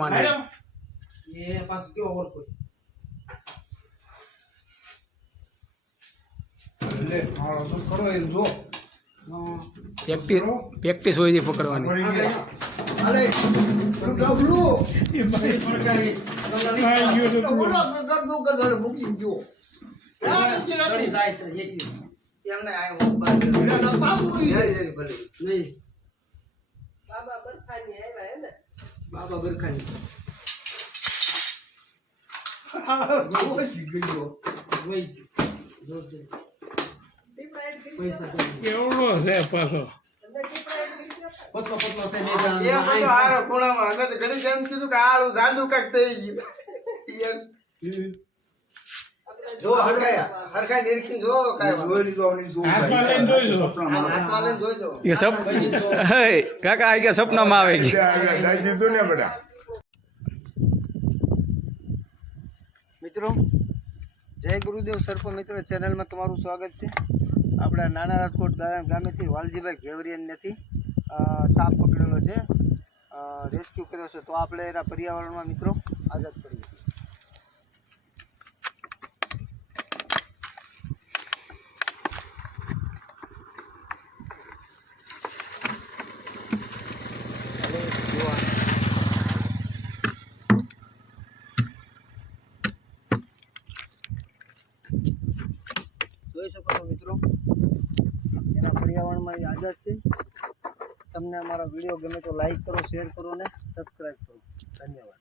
ये पास क्यों और कोई ले हां तो करो એ જો પ્રેક્ટિસ હોય છે પકડવાની અરે ડબલું ये भाई प्रकारी બોલો કર દો કર મૂકી જો थोड़ी जाए से ये चीज એમને આયો બાર બાબુ જરી ભલે नहीं બાબા બરખાની આવ્યા હે ને બાબા બરખાની ઓ ગયો वही जो ટીપરાઈટ કરી पैसा કેવડો છે પાછો અંદર ટીપરાઈટ કરી पतलो पतलो से ले એ બધો આરો ખૂણામાં અમે તો ઘણી જણ કીધું કે આળું જાદુ કાક થઈ ગયું જો હરખાઈ નિરીક્ષણ જો કાય જોઈ લીધો ની જો હાથમાં લઈને જોઈ લો હાથમાં લઈને જોઈ જો એ સપ હે કાકા આ કે સપનામાં આવે કે દાઈ દીધું ને બડા મિત્રો જય ગુરુદેવ સર્પ મિત્રો ચેનલમાં તમારું સ્વાગત છે આપણા નાના રાજકોટ ગામેથી વાલજીભાઈ ઘેવરિયાનથી સાપ પકડેલો છે રેસ્ક્યુ કર્યો છે તો આપણે એના પર્યાવરણમાં મિત્રો આઝાદ કરીએ જોઈ શકો છો મિત્રો એના પર્યાવરણમાં એ આઝાદ છે તમને અમારો વિડીયો ગમે તો લાઈક કરો શેર કરો ને સબસ્ક્રાઈબ કરો ધન્યવાદ